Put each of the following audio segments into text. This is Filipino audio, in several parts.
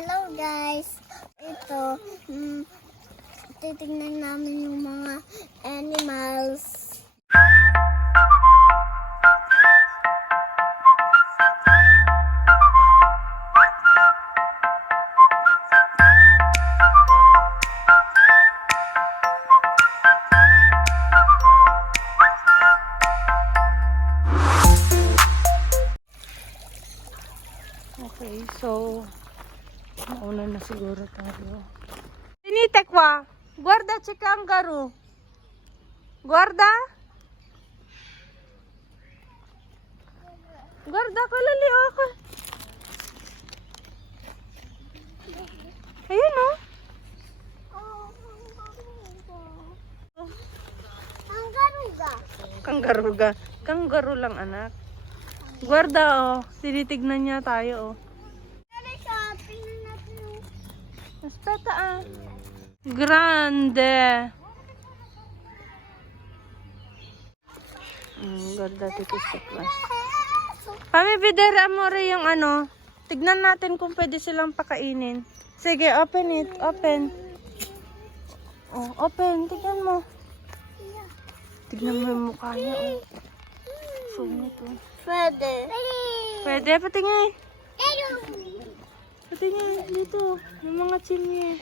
Hello guys! Ito, titignan namin yung mga animals. Okay, so mauna na siguro tayo. Tinitekwa, guarda si kangaroo. Guarda? Guarda ko lali ako. Ayun oh. Kangaruga. Kangaroo lang anak. Guarda oh, tinitignan niya tayo oh. Aspetta grande. Guarda dito sa class. Kami videre amore yung ano. Tignan natin kung pwede silang pakainin. Sige, open it. Open. Oh, open. Tignan mo. Tignan mo yung mukha niya oh. Sungit oh. Pwede. Pwede, patingin. Patingin, dito. Yung mga chimney.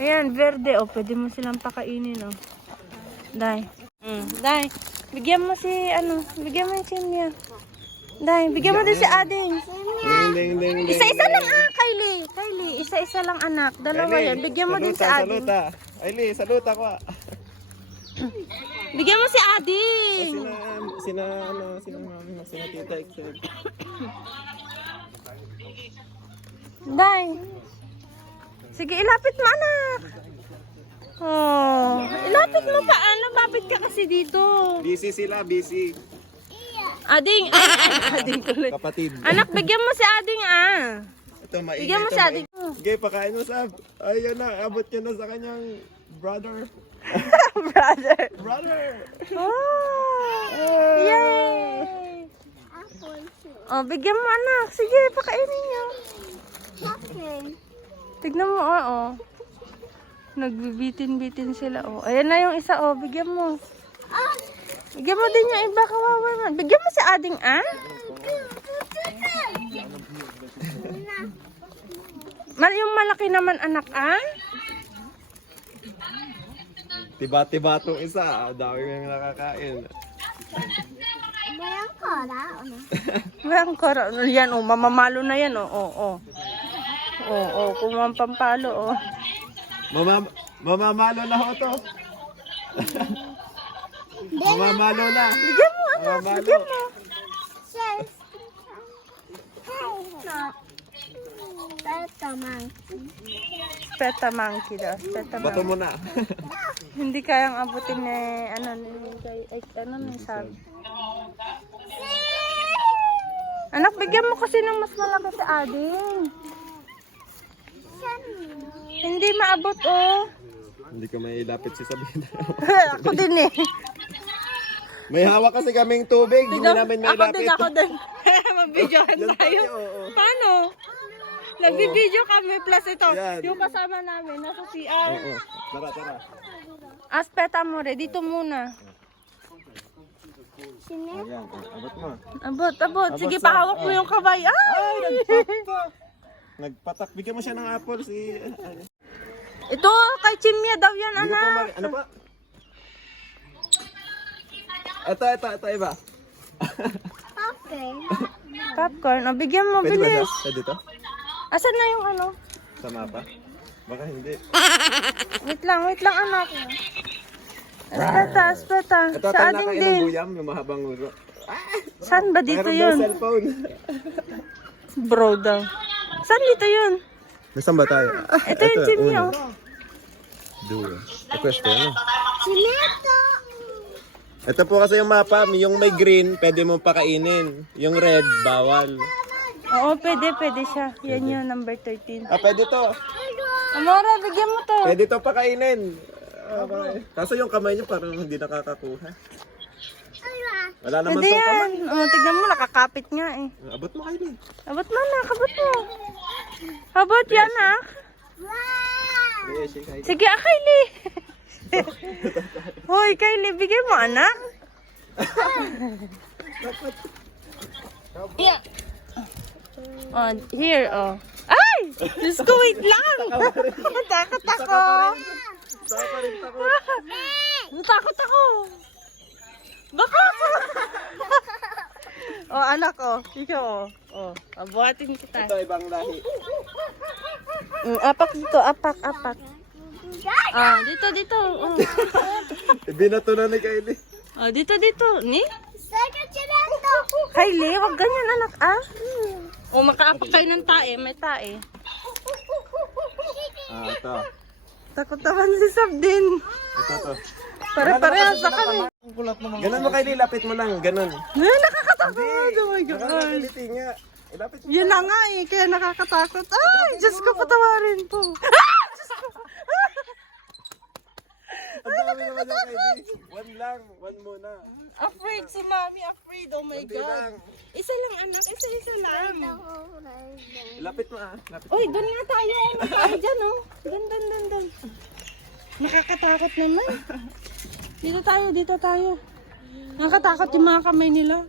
Ayan, verde. O, pwede mo silang pakainin, o. Day. Day. Bigyan mo si, bigyan mo yung chimney. Day, bigyan mo din si Ading. Isa-isa lang, Kylie. Kylie, isa-isa lang, anak. Dalawa yan. Bigyan mo din si Ading. Kylie, saluta ko. Bigyan mo si Ading. Sina Tita Excel. Day. Sige, ilapit mo, anak. Oh, ilapit mo pa, Lapit ka kasi dito. Busy sila, busy. Ading, Ading tuloy. Kapatid. Anak, bigyan mo si Ading, Ito, mainit. Bigyan mo si Ading. Okay, pakain mo, Sab. Ayun na, abot nyo na sa kanyang brother. Brother! Oh! Yay! Oh, bigyan mo, anak. Sige, pakainin niyo. Tignan mo, oh. Nagbibitin-bitin sila, oh. Ayan na yung isa, oh. Bigyan mo. Bigyan mo din yung iba, kawawa man. Bigyan mo si Ading, Yung malaki naman, anak, Tiba-tiba itong isa. Dami yung nakakain. Mayang kora, Walang kara. Yan, oh. Mamamalo na yan, oh. Oh, kumampampalo, oh. Mamamalo na ho to. Mamamalo na. Bigyan mo, anak. Mamamalo. Bigyan mo. Speta monkey daw. Speta Bato monkey. mo na. Hindi kayang abutin ni, ni sabi. Anak, bigyan mo kasi ng mas malaki si Ading. Hindi maabot, oh. Hindi ko may ilapit si Sabina. Ako din eh. May hawak kasi kaming tubig. Hindi namin may ilapit. Ako din. Mag-videohan tayo. Paano? Nag-video kami plus ito. Yan. Yung kasama namin, nasa CR. Oo. Tara. Aspeta mo re, dito muna. Ayan, abot mo. Abot. Sige, Sa- pahawak mo yung kabay. Ay! Nagpatak. Bigyan mo siya ng apple si... Ito, kay Chimya daw yan, Hindi ko po anak. ano pa? Ito, iba. Popcorn. O, bigyan mo, Pwede ba ito? bilis. Pwede ito? Asan na yung ano? Sa mapa? Baka hindi. Wait lang, anak. Aspeta. Ito, Sa tayo ating nakain ng din. guyam, yung mahabang ulo. Saan ba dito Mayroon daw yun? cellphone. Bro daw. Saan dito yun? Nasaan ba tayo? Ito yung Chimya. Duo. Request yan. Sineto! Ito po kasi yung mapa, yung may green, pwede mo pakainin. Yung red, bawal. Oo, pwede siya. Yan yun, number 13. Pwede to. Amora, bigyan mo to. Pwede to pakainin. Kaso yung kamay niyo parang hindi nakakakuha. Wala naman Pwede tong kamay. yan. Oh, tignan mo, nakakapit nga eh. Abot mo, Kylie. Abot mo na, kabot mo. Abot yan ha. Sige, Kylie. Hoy, Kylie, bigay mo anak. Yeah. Oh, here, oh. Ay! Diyos ko, wait lang. Takot ako. Takot ako. Baka. Oh, anak, oh. Ikaw, oh. Oh, abuhatin kita. Ito, ibang lahi. Apak dito, apak. Ah, dito. Oh. Binato na ni Kylie. Oh, dito. Ni? Saka chineto. Kylie, huwag ganyan, anak, ah. Oh, makaapak kayo ng tae. May tae. Ito. Takot naman si Sab din. Ito. Pare-parehas sa kami. Ganun mo, Kylie. Lapit mo lang. Ganun. Nakakatakot. Oh my God. Nakakalitin nga. Ilapit mo. Yun na nga eh, kaya nakakatakot. Ay, Diyos ko, patawarin po. Ah! Diyos ko. Ang dami naman yung Kylie. One lang. One muna. Afraid si Mami, afraid. Oh my Hindi lang. God. Isa lang anak, isa lang. Ilapit mo Lapit. Uy, doon nga tayo. Ay, dyan oh. Doon. Nakakatakot naman. Dito tayo. Nakakatakot yung mga kamay nila.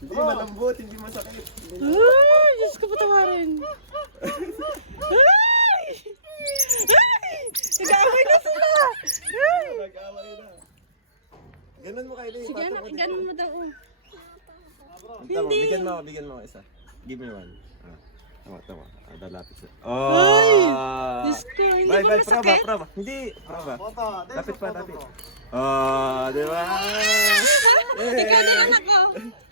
Hindi malambot. Hindi masakit. Ay, Diyos ko, patawarin. Ay! Nag-aaway na sila. Ay! Nag-away na. Ganun mo, Kylie. Sige anak, iganon mo daw. Hindi. Bigyan mo isa. Give me one. Tawa. Dalapit siya. Ay! Oh! Diyos ko, hindi Bye, ba masakit? Prova. Hindi. Prova. Lapit pa. Oh, di ba? Ikaw din anak ko.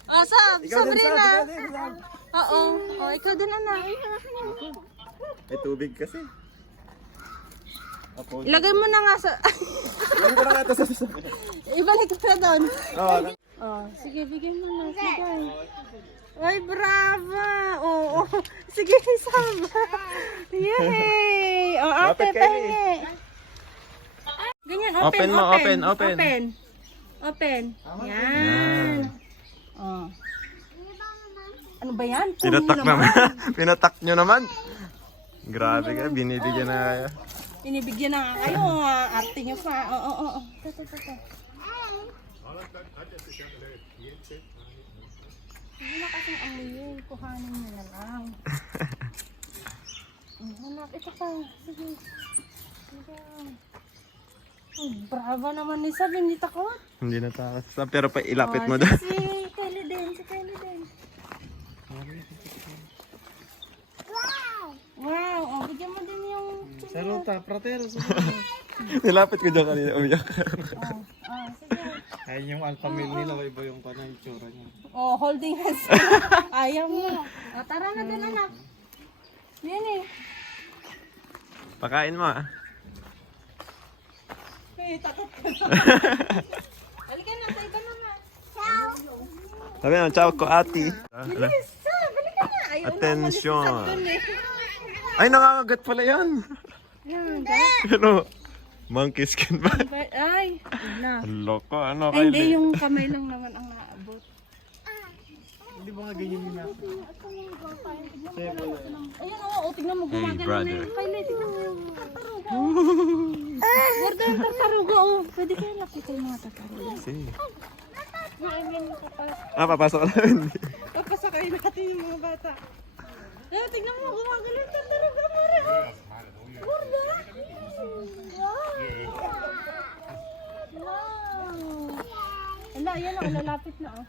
Oh, Sab, Ikaw din, Sabrina. Sab. Oo. Oh, ikaw din anak. May tubig kasi. Apo. Ilagay mo na nga sa... Lagyan ko na nga ito sa Ibalik ko na doon. Oo. Oh, sige, bigyan mo na. Sige. Ay, brava! Oo. Sige, Sab. Yay! Oh, ate, Lapit, Kylie. pahingi. Ganyan, Open mo, open. Open. Yan. Oh. Ano ba yan? Pinatak Puno naman. Pinatak nyo naman. Grabe ka, binibigyan na kaya. Binibigyan na nga kayo. Arte nyo pa. Oo. Ito. Hindi na kasing amoy. Kuhanin nyo na lang. Anak, ito pa. Sige. Brava naman ni Sab. Hindi takot. Hindi natakot. Pero pa ilapit mo doon. Si Kylie din. Wow. Oh, bigyan mo din yung... Saluta, pratero. Nilapit ko dyan kanina, umiyak. Sige. Ayun yung alpha male nila, iba yung panay itsura niya. Oh, holding hands. Ayaw mo. Tara na din anak. Yan eh. Pakain mo Takot ka. Halika na, tayo ka naman. Ciao. Sabi naman, ciao ko ati. Bilis, halika na. Ayaw Attention. na, umalis si Sab dun eh. Ay, nangangagat pala yan. Yan, Ano? Monkey skin ba? ay, na. Loko, ano Ay, hindi, Kylie? yung kamay lang naman ang naabot. Hindi ba nga ganyan yung nasa? Ayun, oo, tignan mo, gumagano na brother. yun. Kylie, tignan mo yung tartaruga. Gordo yung tartaruga, oh. Pwede kayo nakita yung mga tartaruga. Sige. Papasok Papasok ka na. kayo natin yung mga bata. Ayun, tignan mo, gumagano yung tartaruga, mare, oh. Gordo. Wow. Ala, yan oh, lalapit na oh.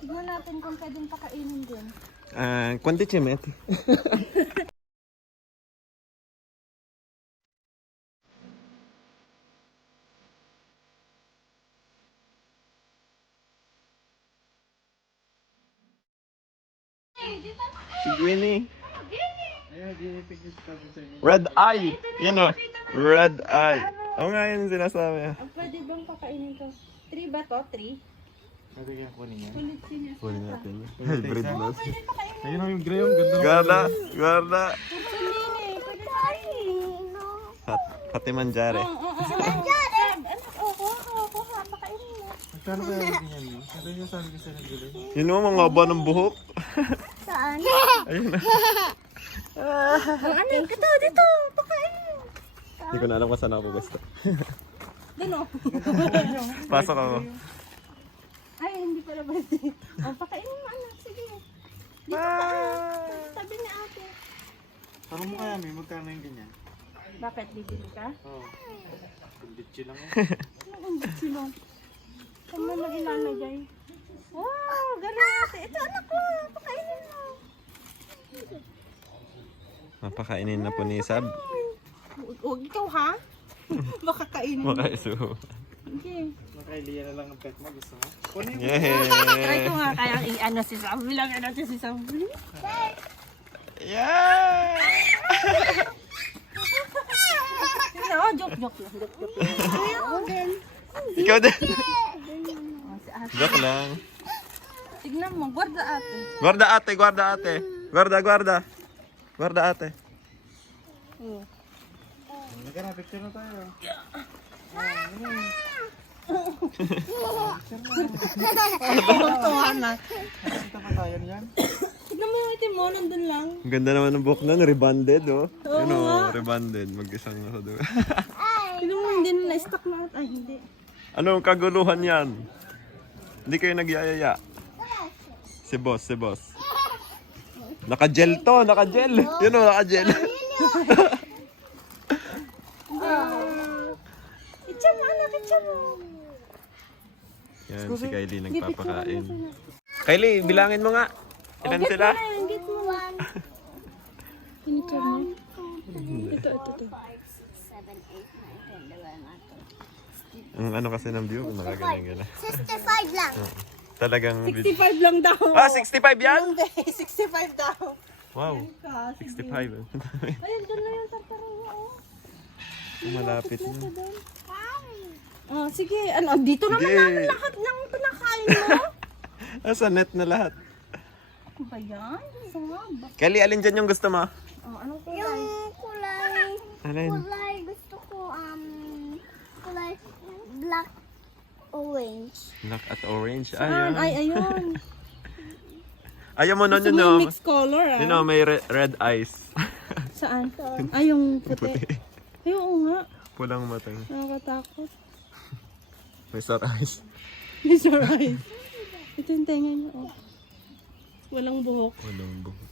Tignan natin kung pwedeng pakainin din. Quanti ci metti? Si Gwynnie. Ayun, dinipigis ka sa inyo. Red eye. You know, red eye. Oo nga yun sinasabi. Pwede bang pakainin to? 3 ba to? 3? Pwede kaya kunin yan. Kulit siya. Kunin natin. Hybrid na. Pwede pakainin. Ayun ang gray, ang ganda. Guarda, guarda. Pwede pakainin. Pati mangiare. Anak, kuha. Pakainin mo. Kano kaya ganyan mo? Sabi niya sabi ko sa nabili. Yun mo, mga haba ng buhok. Saan? Ayun na. Ano? Ito, dito. Pakain. Hindi ko na alam kung saan ako gusto. Doon o. Pasok ako. Ay, hindi pala ba? Oh, pakainin mo anak. Sige. Dito pa. Sabi ni ate. Tanong mo kaya, may magkano yung ganyan? Bakit bibili ka? Oo. Bitchy lang eh. Ano ang bitsi mo? Saan mo nang ilalagay? Wow, galing ate. Ito anak ko. Pakainin mo. Mapakainin na po ni Sab. Huwag ikaw ha? Baka kainin mo. Makaiso. Okay. Makailiya na lang ang pet mo. Gusto mo? Kunin mo. Try Yay! ko nga kaya i-ano si Sam. Bilangin natin si Sam. Yeah! No, joke lang. Ako din. Ikaw din. Oh, si ate. Joke lang. Tignan mo, guarda ate. Guarda ate, guarda ate. Guarda, guarda. Guarda ate. Oh. Nagka na, picture na tayo. Tuwa na. Kita pa tayo niyan. Tignan mo yung itim mo, nandun lang. Ang ganda naman ng buhok nun, rebonded oh. Oo Yun oh, nga. rebonded. Mag-isang nasa doon. Tignan mo, hindi na na-stock na. Ay, hindi. Anong kaguluhan yan? Hindi kayo nagyayaya. Si boss, si boss. Naka-gel to, naka-gel. Yun oh, naka-gel. Itcha mo, anak, itcha mo. Yan, si Kylie nagpapakain. Kylie, bilangin mo nga. Ilan sila? Get mo. Pinicture mo. Ito. 7, 8, 9, 10, 11, 12. Ang ano kasi ng view, nakagaling gala. 65 lang. Talagang... 65 lang daw. Ah, 65 yan? Hindi, 65 daw. Wow, Kasi, 65. ayun, doon na yung tartaruga, oh. Malapit na. Oh, sige, ano, dito naman Sige. namin lahat ng pinakain mo. Sa net na lahat. Ano ba yan? Sumaba. Kylie, alin dyan yung gusto mo? Oh, anong kulay? Yung kulay, Alin? gusto ko, kulay black orange. Black at orange. Saan? Ayan. Ay, ayun. Ayaw mo nun Gusto yun, mo no? yung mixed color, ah. You know, may red eyes. Saan? Ay, yung puti. Ay, oo nga. Pulang mata. Nakakatakot. May star eyes. It's alright. Ito yung tenga niya, oh. Walang buhok. Walang buhok.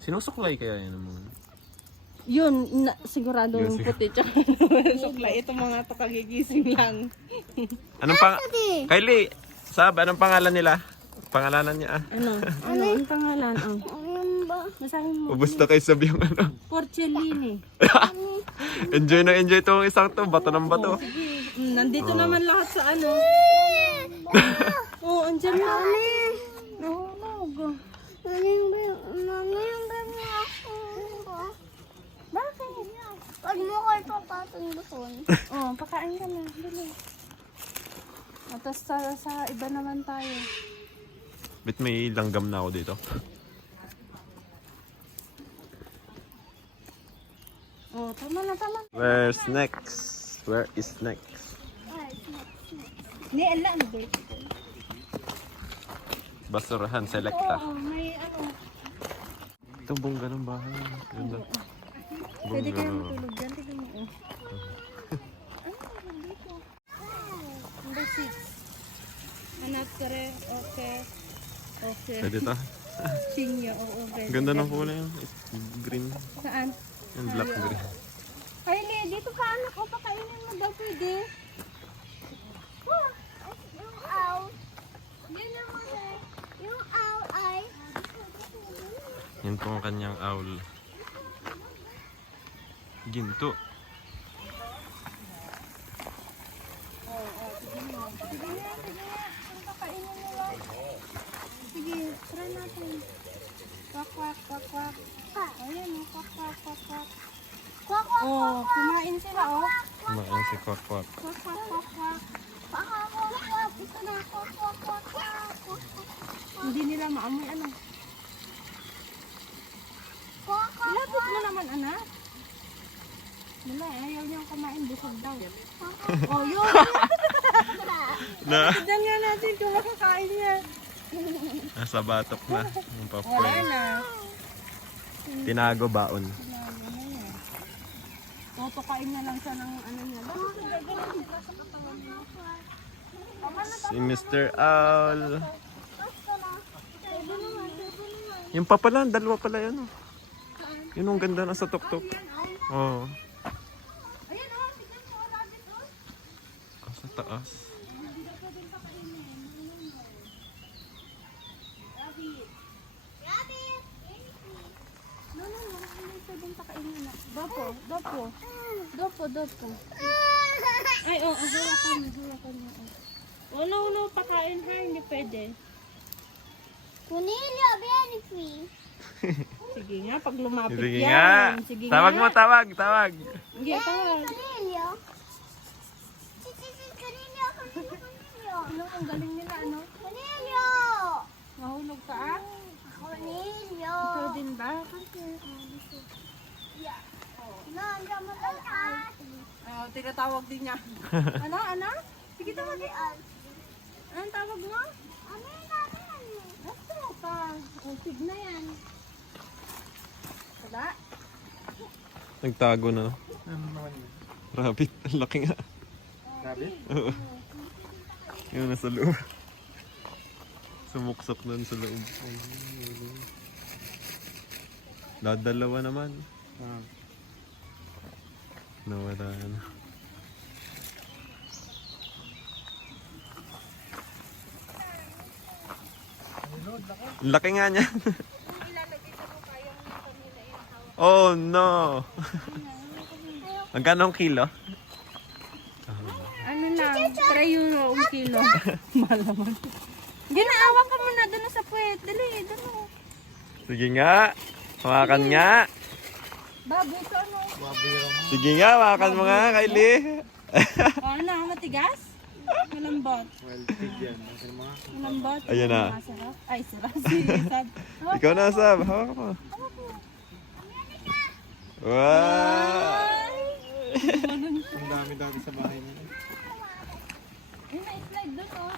Sinusuklay kaya yan naman. Yun, sigurado Yun, yung puti. Tsaka suklay. Ito mga to kagigising lang. Anong Kylie, Sab, anong pangalan nila? Pangalanan niya ah. Ano? Ano ang pangalan? Oh. Ano ba? Basahin mo. Ubus na kay Sab yung ano. Porcellini. Enjoy na enjoy tong isang to. Bato ng bato. Nandito naman lahat sa ano. Oh, andyan na. No, go. Mami, ako. Bakit? Pag mo ko ipapatong doon. Oh, pakain ka na. Dali. Tapos sa iba naman tayo. Bit may langgam na ako dito. Oh, tama na, tama. Where's next? Where is next? Ni ala ni Bert. Basurahan, selecta. Oh, may ano. Ito bongga ng bahay. Ganda. Pwede kayo Bongga. matulog dyan. Tignan mo, oh. Number 6. Anak kare, okay. Okay. Pwede ta. Sinyo, oo. Pwede. Ganda ng kulay yun. Green. Saan? And black green. Kylie, dito ka anak ko. Pakainin mo daw pwede. Yung owl. Yun ang kulay. Yung owl ay. Yan po ang kanyang owl. Ginto. Sige, try natin. Kwak, kwak, kwak, kwak. Ayan, oh, kwak, kwak, kwak, kwak. Kwak, kwak, Oh, kumain sila, oh. Kumain si Kwak Kwak. Kwak, kwak, kwak, kwak. kwak, kwak, kwak. Ito na, kwak, kwak, kwak, kwak. Hindi nila maamoy, ano. Kwak, kwak. Ilapit mo naman, anak. Wala, ayaw niyang kumain. Busog daw. Oh, yun. Na, Tignan nga natin kung makakain niya. nasa batok na. Yung Wala popcorn. na. Tinago baon. Tutukain na lang siya ng ano niya. Bakit ang gagawin sila sa katawan niya? Si Mr. Owl. Yung pa pala, dalawa pala yan. Oh. Yun ang ganda na sa tuktok. Oo. Ayan o, tignan mo. Rabbit o. Sa taas. No, hindi pwedeng pakainin na. Dopo. Ay, hawakan mo. Uno, pakain ha, hindi pwede. Cornelio, benefit. Sige nga, pag lumapit Sige yan. nga. Sige Tawag nga. mo, tawag. Sige, tawag. Cornelio. Cornelio. Ano, ang galing nila, ano? Cornelio. Mahulog ka, ah? Cornelio. Ikaw din ba? No, andiyan mo tayo. Oh, tinatawag din niya. Ano? Sige, tawagin. Anong tawag mo? Ano yung namin? Gusto ka. Oh, sig na yan. Wala? Nagtago na. Ano naman yun? Rabbit. Ang laki nga. Rabbit? Oo. Yung nasa loob. Sumuksok nun sa loob. Dadalawa naman. Ah. Nawala na. Laki nga niya. Oh no. Magkano ang kilo? Ano lang, 3 euro ang kilo. Malaman. Ginaawa ka muna doon sa puwet. Dali, doon. Sige nga. Hawakan nga. Baboy ka, ano? Sige nga, hawakan mo nga, Kylie. Ano, matigas? Malambot. Wild pig yan. Ano mga? Malambot. Ayun na. Masarap. Ay, sarap. Sad. Ikaw na, Sab. Hawak mo. Wow! Ang dami dati sa bahay nila. Yun na, slide doon, oh.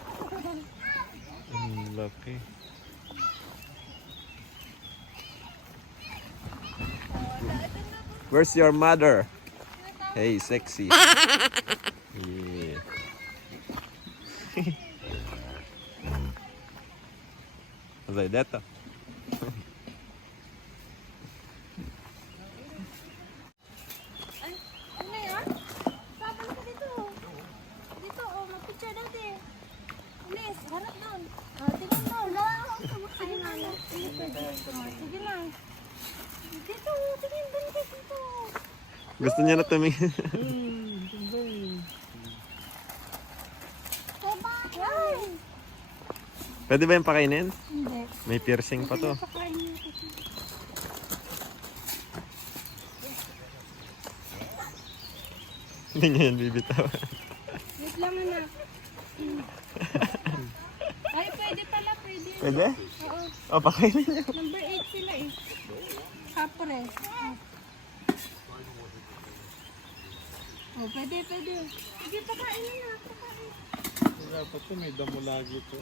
Ang laki. Where's your mother? Hey, sexy. Yeah. Zay dito. Ano yan? Babal ka dito. Dito, oh, mag-picture natin. Miss, harap doon. Tingnan mo. Sige na. Sige na. Dito, tingin doon dito. Gusto niya na tumingin. Pwede ba yung pakainin? Hindi. May piercing pa to. Pakain niyo kasi. Hindi niya yan bibitaw. Wait lang, anak. Ay, pwede pala, pwede. Pwede? Oo. O, pakainin niya. Number 8 sila eh. Kapre. Oh, pwede. Sige, pakain na. Pakain. Dapat to may damo lagi to.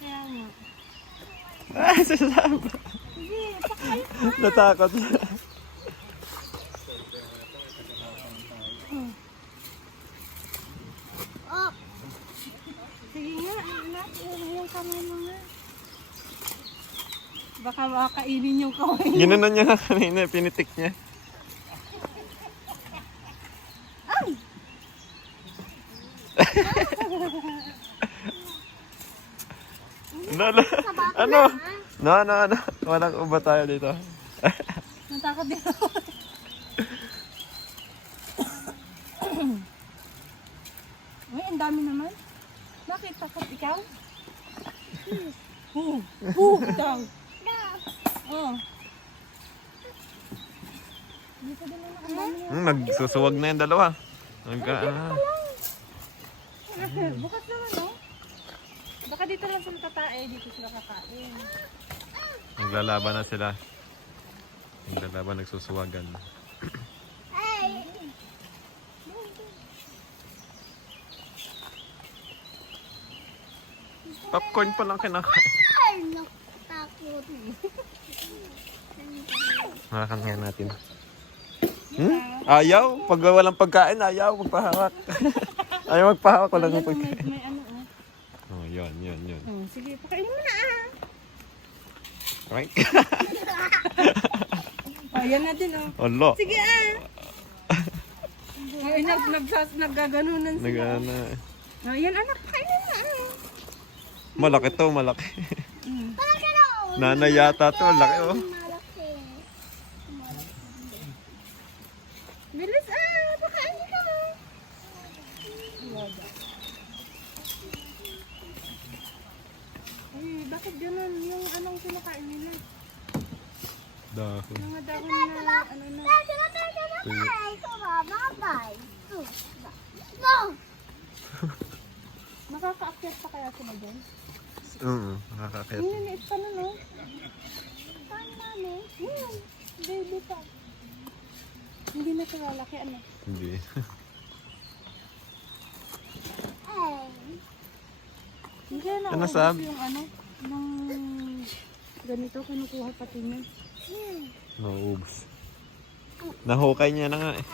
Kaya nga. Ah, sasama. Sige, pakain. Natakot na. Sige nga, anak. Yung kamay mo nga. Baka makakainin yung kamay mo. Ginanon niya nga kanina, pinitik niya. Ano? No. Walang uba tayo dito. Natakot din ako. Uy, ang dami naman. Bakit? Takot ikaw? Ikaw. Oh. Dito din naman ang dami. Nagsusuwag na yung dalawa. Bukas naman, no? Baka dito lang sila tatae, dito sila kakain. Naglalaban na sila. Naglalaban, nagsusuwagan. Popcorn pa lang kinakain. Ay, takot. Hawakan nga natin. Ayaw. Pag walang pagkain, ayaw. Magpahawak. Ayaw magpahawak. Walang pagkain. May ano Oh, yun. sige, pakainin mo na Right? Ayan na din Olo. Sige Ay, naggaganunan sila. Nag-ana. Ayan anak, pakainin na Malaki to, malaki. Malaki na. Nanay yata to, laki oh. Malaki. Bilis pakainin ka mo. Ay, bakit ganun yung anong kinakain nila? Dahon. Mga dahon na ano na. Makakaakyat pa kaya sila dyan? Nakakakit. Ang liliit pa na no? Baby pa. Hindi na siya lalaki ano? Hindi. Hindi na Ano, ubos Sab? yung ano? Nung ganito kinukuha pati niya. Naubos. Nahukay niya na nga eh.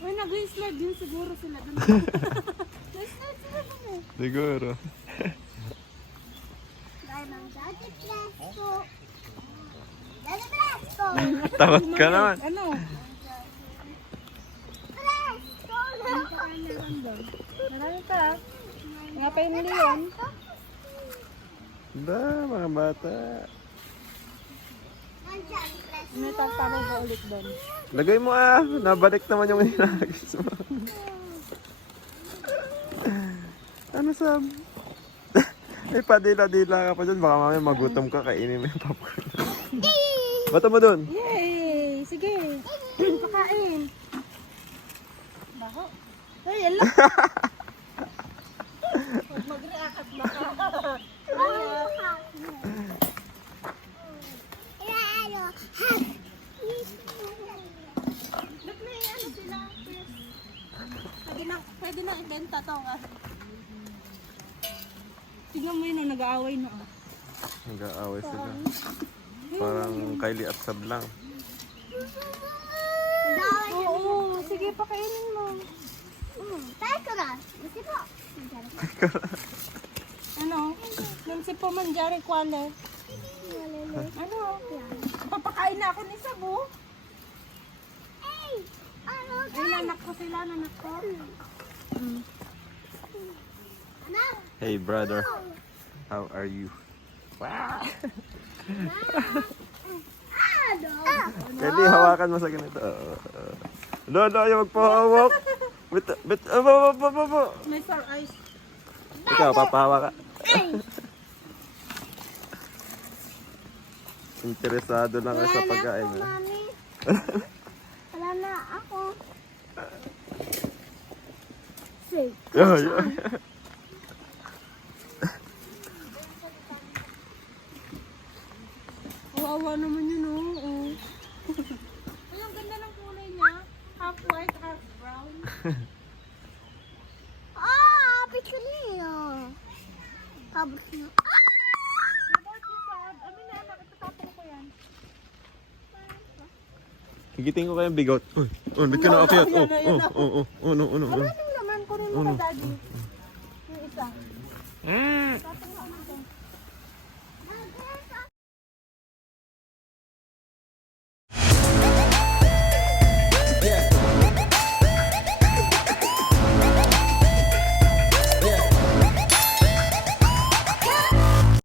Uy, nag-slide din siguro sila dun. Siguro. Takot ka naman. Ano? Marami pa. Mga pa yung milyon. Da, mga bata. May tatawag ba ulit doon? Lagay mo nabalik naman yung hinagis mo. Ano Sab? May padila-dila ka pa dyan. Baka mamaya magutom ka, kainin mo yung popcorn. Bata mo dun. Yay! Sige. Pakain. Baho. Ay, ala. Huwag mag-react at baka. Ba't may ano sila? Pwede na ibenta to nga. Tingnan mo yun, nag-aaway na. Nag-aaway sila. Parang Kylie at Sab lang. Oo, sige, pakainin mo. Ano? Nung si Pumanjari Kwale. Ano? Papakain na ako ni Sabu. Ay, nanak ko sila, nanak ko. Hey brother, how are you? Pwede hawakan mo sa ganito. Lolo, ayaw magpahawak. May sore eyes. Ikaw, papahawa ka. Interesado lang ka sa pagkain. Wala na ako. Wawa naman yun, oh. Ay, ang ganda ng kulay niya. Half white, half brown. Picture niyo. Kabos na. About you, Sad. Amin na, anak. Itatapon ko yan. Higitin ko kayong bigot. Ba't ka na-akyat? Ayan No. Wala nang laman. Kunin mo ka, Daddy. Yung isa.